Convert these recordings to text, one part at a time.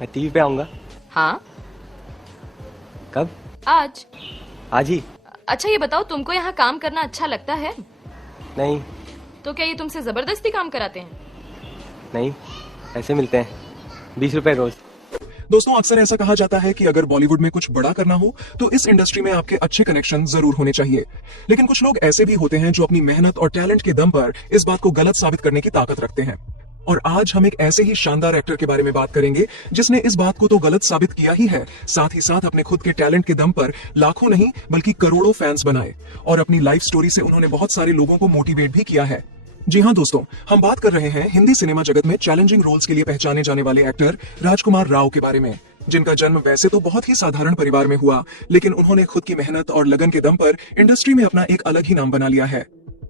मैं टीवी पे आऊंगा। हाँ, कब? आज। आज ही? अच्छा ये बताओ, तुमको यहाँ काम करना अच्छा लगता है? नहीं। तो क्या ये तुमसे जबरदस्ती काम कराते हैं? नहीं, ऐसे मिलते हैं, 20 रुपए रोज। दोस्तों, अक्सर ऐसा कहा जाता है कि अगर बॉलीवुड में कुछ बड़ा करना हो तो इस इंडस्ट्री में आपके अच्छे कनेक्शन जरूर होने चाहिए। लेकिन कुछ लोग ऐसे भी होते हैं जो अपनी मेहनत और टैलेंट के दम पर इस बात को गलत साबित करने की ताकत रखते हैं। और आज हम एक ऐसे ही शानदार एक्टर के बारे में बात करेंगे जिसने इस बात को तो गलत साबित किया ही है, साथ ही साथ अपने खुद के टैलेंट के दम पर लाखों नहीं बल्कि करोड़ों फैंस बनाए और अपनी लाइफ स्टोरी से उन्होंने बहुत सारे लोगों को मोटिवेट भी किया है। जी हाँ दोस्तों, हम बात कर रहे हैं हिंदी सिनेमा जगत में चैलेंजिंग रोल्स के लिए पहचाने जाने वाले एक्टर राजकुमार राव के बारे में, जिनका जन्म वैसे तो बहुत ही साधारण परिवार में हुआ, लेकिन उन्होंने खुद की मेहनत और लगन के दम पर इंडस्ट्री में अपना एक अलग ही नाम बना लिया है।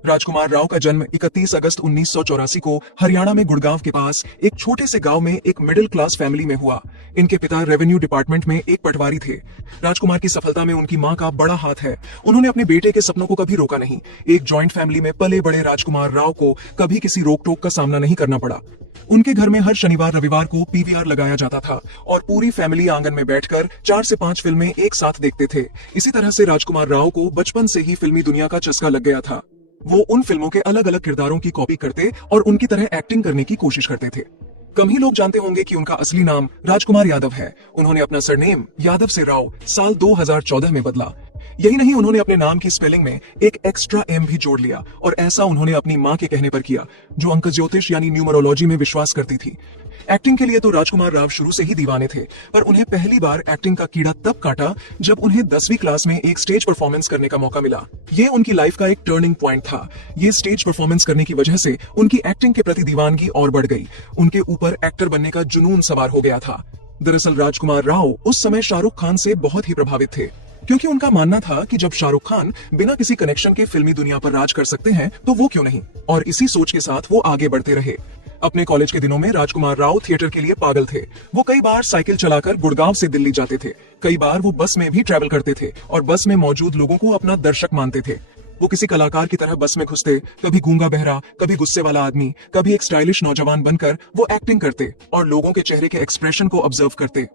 राजकुमार राव का जन्म 31 अगस्त 1984 को हरियाणा में गुड़गांव के पास एक छोटे से गांव में एक मिडिल क्लास फैमिली में हुआ। इनके पिता रेवेन्यू डिपार्टमेंट में एक पटवारी थे। राजकुमार की सफलता में उनकी मां का बड़ा हाथ है। उन्होंने अपने बेटे के सपनों को कभी रोका नहीं। एक जॉइंट फैमिली में पले बड़े राजकुमार राव को कभी किसी रोक टोक का सामना नहीं करना पड़ा। उनके घर में हर शनिवार रविवार को पीवीआर लगाया जाता था और पूरी फैमिली आंगन में बैठकर 4 से 5 फिल्में एक साथ देखते थे। इसी तरह से राजकुमार राव को बचपन से ही फिल्मी दुनिया का चस्का लग गया था। वो उन फिल्मों के अलग अलग किरदारों की कॉपी करते और उनकी तरह एक्टिंग करने की कोशिश करते थे। कम ही लोग जानते होंगे कि उनका असली नाम राजकुमार यादव है। उन्होंने अपना सरनेम यादव से राव साल 2014 में बदला। यही नहीं, उन्होंने अपने नाम की स्पेलिंग में एक एक्स्ट्रा एम भी जोड़ लिया और ऐसा उन्होंने अपनी मां के कहने पर किया, जो अंक ज्योतिष यानी न्यूमरोलॉजी में विश्वास करती थी। एक्टिंग के लिए तो राजकुमार राव शुरू से ही दीवाने थे, पर उन्हें पहली बार एक्टिंग का कीड़ा तब काटा जब उन्हें 10वीं क्लास में एक स्टेज परफॉर्मेंस करने का मौका मिला। ये उनकी लाइफ का एक टर्निंग पॉइंट था। ये स्टेज परफॉर्मेंस करने की वजह से उनकी एक्टिंग के प्रति दीवानगी और बढ़ गई। उनके ऊपर एक्टर बनने का जुनून सवार हो गया था। दरअसल राजकुमार राव उस समय शाहरुख खान से बहुत ही प्रभावित थे, क्योंकि उनका मानना था कि जब शाहरुख खान बिना किसी कनेक्शन के फिल्मी दुनिया पर राज कर सकते हैं तो वो क्यों नहीं। और इसी सोच के साथ वो आगे बढ़ते रहे। अपने कॉलेज के दिनों में राजकुमार राव थिएटर के लिए पागल थे। वो कई बार साइकिल चलाकर गुड़गांव से दिल्ली जाते थे। कई बार वो बस में भी ट्रैवल करते थे और बस में मौजूद लोगों को अपना दर्शक मानते थे। वो किसी कलाकार की तरह बस में घुसते, कभी गूंगा बहरा, कभी गुस्से वाला आदमी, कभी एक स्टाइलिश नौजवान बनकर वो एक्टिंग करते और लोगों के चेहरे के एक्सप्रेशन को ऑब्जर्व करते।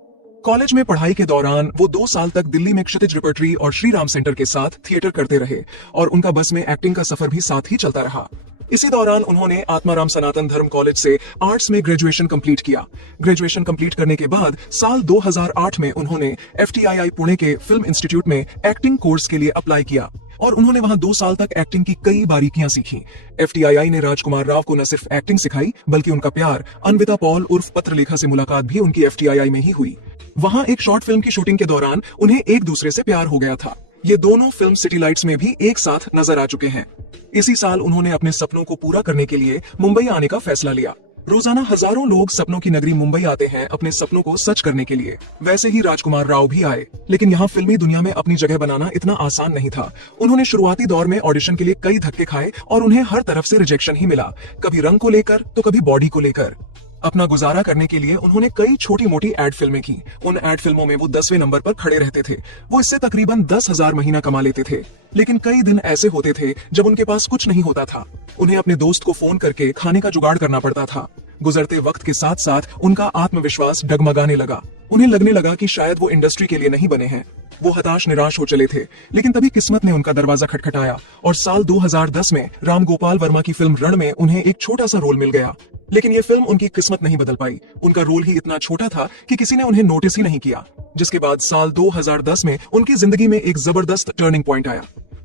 कॉलेज में पढ़ाई के दौरान वो 2 साल तक दिल्ली में क्षितिज रिपर्टरी और श्री राम सेंटर के साथ थिएटर करते रहे और उनका बस में एक्टिंग का सफर भी साथ ही चलता रहा। इसी दौरान उन्होंने आत्माराम सनातन धर्म कॉलेज से आर्ट्स में ग्रेजुएशन कंप्लीट किया। ग्रेजुएशन कंप्लीट करने के बाद साल 2008 में उन्होंने FTII पुणे के फिल्म इंस्टीट्यूट में एक्टिंग कोर्स के लिए अप्लाई किया और उन्होंने वहां 2 साल तक एक्टिंग की कई बारीकियां सीखी। FTII ने राजकुमार राव को न सिर्फ एक्टिंग सिखाई, बल्कि उनका प्यार अन्विता पॉल उर्फ पत्रलेखा से मुलाकात भी उनकी FTII में ही हुई। वहां एक शॉर्ट फिल्म की शूटिंग के दौरान उन्हें एक दूसरे से प्यार हो गया था। ये दोनों फिल्म सिटी लाइट्स में भी एक साथ नजर आ चुके हैं। इसी साल उन्होंने अपने सपनों को पूरा करने के लिए मुंबई आने का फैसला लिया। रोजाना हजारों लोग सपनों की नगरी मुंबई आते हैं अपने सपनों को सच करने के लिए। वैसे ही राजकुमार राव भी आए, लेकिन यहाँ फिल्मी दुनिया में अपनी जगह बनाना इतना आसान नहीं था। उन्होंने शुरुआती दौर में ऑडिशन के लिए कई धक्के खाए और उन्हें हर तरफ से रिजेक्शन ही मिला, कभी रंग को लेकर तो कभी बॉडी को लेकर। अपना गुजारा करने के लिए उन्होंने कई छोटी मोटी एड फिल्में की। उन एड फिल्मों में वो 10वें नंबर पर खड़े रहते थे। वो इससे तकरीबन 10,000 महीना कमा लेते थे। लेकिन कई दिन ऐसे होते थे जब उनके पास कुछ नहीं होता था। उन्हें अपने दोस्त को फोन करके खाने का जुगाड़ करना पड़ता था। गुजरते वक्त के साथ साथ उनका आत्मविश्वास डगमगाने लगा। उन्हें लगने लगा कि शायद वो इंडस्ट्री के लिए नहीं बने हैं। वो हताश निराश हो चले थे, लेकिन तभी किस्मत ने उनका दरवाजा खटखटाया और साल 2010 में राम गोपाल वर्मा की फिल्म रण में उन्हें एक छोटा सा रोल मिल गया। लेकिन ये फिल्म उनकी किस्मत नहीं बदल पाई। उनका रोल ही इतना छोटा था कि किसी ने उन्हें नोटिस ही नहीं किया। जिसके बाद साल 2010 में उनकी जिंदगी में एक जबरदस्त टर्निंग पॉइंट आया।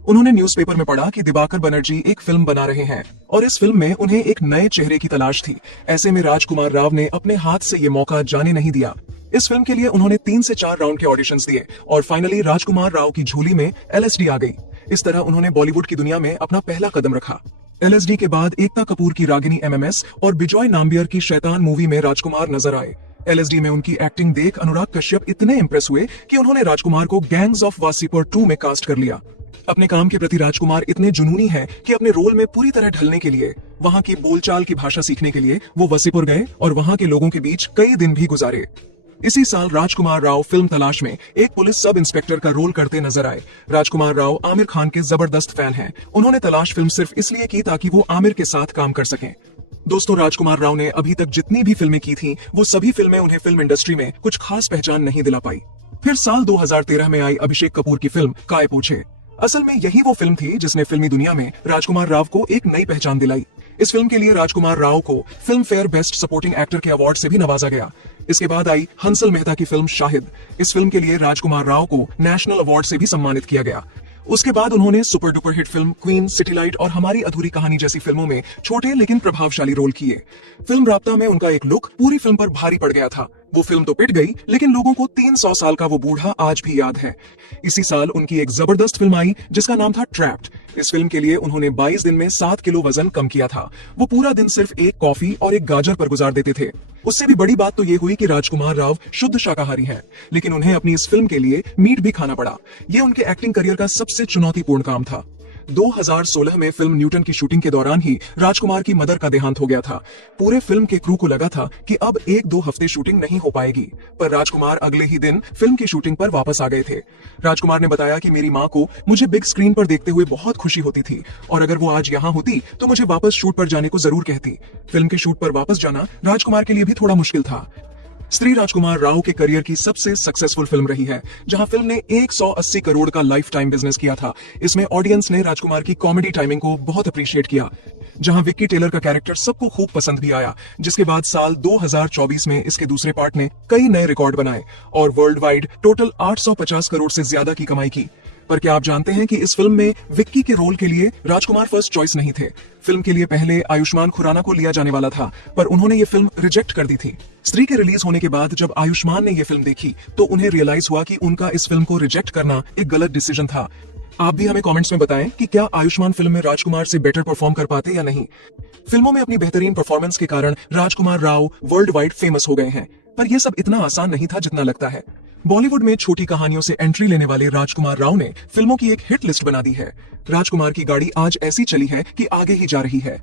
उन्होंने न्यूज़पेपर में पढ़ा कि दिवाकर बनर्जी एक फिल्म बना रहे हैं और इस फिल्म में उन्हें एक नए चेहरे की तलाश थी। ऐसे में राजकुमार राव ने अपने हाथ से ये मौका जाने नहीं दिया। इस फिल्म के लिए उन्होंने 3 से 4 राउंड के ऑडिशंस दिए और फाइनली राजकुमार राव की झोली में LSD आ गई। इस तरह उन्होंने बॉलीवुड की दुनिया में अपना पहला कदम रखा। LSD के बाद एकता कपूर की रागिनी MMS और बिजॉय नाम्बियर की शैतान मूवी में राजकुमार नजर आए। LSD में उनकी एक्टिंग देख अनुराग कश्यप इतने इंप्रेस हुए कि उन्होंने राजकुमार को गैंग्स ऑफ वासेपुर 2 में कास्ट कर लिया। अपने काम के प्रति राजकुमार इतने जुनूनी हैं कि अपने रोल में पूरी तरह ढलने के लिए, वहां की बोलचाल की भाषा सीखने के लिए वो वसीपुर गए और वहां के लोगों के बीच कई दिन भी गुजारे। इसी साल राजकुमार राव फिल्म तलाश में एक पुलिस सब इंस्पेक्टर का रोल करते नजर आए। राजकुमार राव आमिर खान के जबरदस्त फैन हैं। उन्होंने तलाश फिल्म सिर्फ इसलिए की ताकि वो आमिर के साथ काम कर सकें। दोस्तों, राजकुमार राव ने अभी तक जितनी भी फिल्में की थीं, वो सभी फिल्में उन्हें फिल्म इंडस्ट्री में कुछ खास पहचान नहीं दिला पाई। फिर साल 2013 में आई अभिषेक कपूर की फिल्म काय पूछे। असल में यही वो फिल्म थी जिसने फिल्मी दुनिया में राजकुमार राव को एक नई पहचान दिलाई। इस फिल्म के लिए राजकुमार राव को film fair best supporting actor के अवार्ड से भी नवाजा गया। इसके बाद आई हंसल मेहता की फिल्म शाहिद। इस फिल्म के लिए राजकुमार राव को नेशनल अवार्ड से भी सम्मानित किया गया। उसके बाद उन्होंने super duper hit film queen, city light और हमारी अधूरी कहानी जैसी फिल्मों में छोटे लेकिन प्रभावशाली रोल किए। फिल्म राब्ता में उनका एक लुक पूरी फिल्म पर भारी पड़ गया था। वो फिल्म तो पिट गई, लेकिन लोगों को 300 साल का वो बूढ़ा आज भी याद है। इसी साल उनकी एक जबरदस्त फिल्म आई जिसका नाम था ट्रैप्ड। इस फिल्म के लिए उन्होंने 22 दिन में 7 किलो वजन कम किया था। वो पूरा दिन सिर्फ एक कॉफी और एक गाजर पर गुजार देते थे। उससे भी बड़ी बात तो ये हुई कि राजकुमार राव शुद्ध शाकाहारी हैं, लेकिन उन्हें अपनी इस फिल्म के लिए मीट भी खाना पड़ा। ये उनके एक्टिंग करियर का सबसे चुनौतीपूर्ण काम था। 2016 में फिल्म न्यूटन की शूटिंग के दौरान ही राजकुमार की मदर का देहांत हो गया था। पूरे फिल्म के क्रू को लगा था कि अब 1-2 हफ्ते शूटिंग नहीं हो पाएगी, पर राजकुमार अगले ही दिन फिल्म की शूटिंग पर वापस आ गए थे। राजकुमार ने बताया कि मेरी माँ को मुझे बिग स्क्रीन पर देखते हुए बहुत खुशी होती थी और अगर वो आज यहाँ होती तो मुझे वापस शूट पर जाने को जरूर कहती। फिल्म के शूट पर वापस जाना राजकुमार के लिए भी थोड़ा मुश्किल था। स्त्री राजकुमार राव के करियर की सबसे सक्सेसफुल फिल्म रही है, जहां फिल्म ने 180 करोड़ का लाइफ टाइम बिजनेस किया था। इसमें ऑडियंस ने राजकुमार की कॉमेडी टाइमिंग को बहुत अप्रिशिएट किया, जहां विक्की टेलर का कैरेक्टर सबको खूब पसंद भी आया। जिसके बाद साल 2024 में इसके दूसरे पार्ट ने कई नए रिकॉर्ड बनाए और वर्ल्ड वाइड टोटल 850 करोड़ से ज्यादा की कमाई की। पर क्या आप जानते हैं कि इस फिल्म में विक्की के रोल के लिए राजकुमार फर्स्ट चॉइस नहीं थे। फिल्म के लिए पहले आयुष्मान खुराना को लिया जाने वाला था, पर उन्होंने ये फिल्म रिजेक्ट कर दी थी। स्त्री के रिलीज होने के बाद जब आयुष्मान ने ये फिल्म देखी तो उन्हें रियलाइज हुआ कि उनका इस फिल्म को रिजेक्ट करना एक गलत डिसीजन था। आप भी हमें कमेंट्स में बताएं कि क्या आयुष्मान फिल्म में राजकुमार से बेटर परफॉर्म कर पाते या नहीं। फिल्मों में अपनी बेहतरीन परफॉर्मेंस के कारण राजकुमार राव वर्ल्ड वाइड फेमस हो गए हैं, पर यह सब इतना आसान नहीं था जितना लगता है। बॉलीवुड में छोटी कहानियों से एंट्री लेने वाले राजकुमार राव ने फिल्मों की एक हिट लिस्ट बना दी है। राजकुमार की गाड़ी आज ऐसी चली है कि आगे ही जा रही है।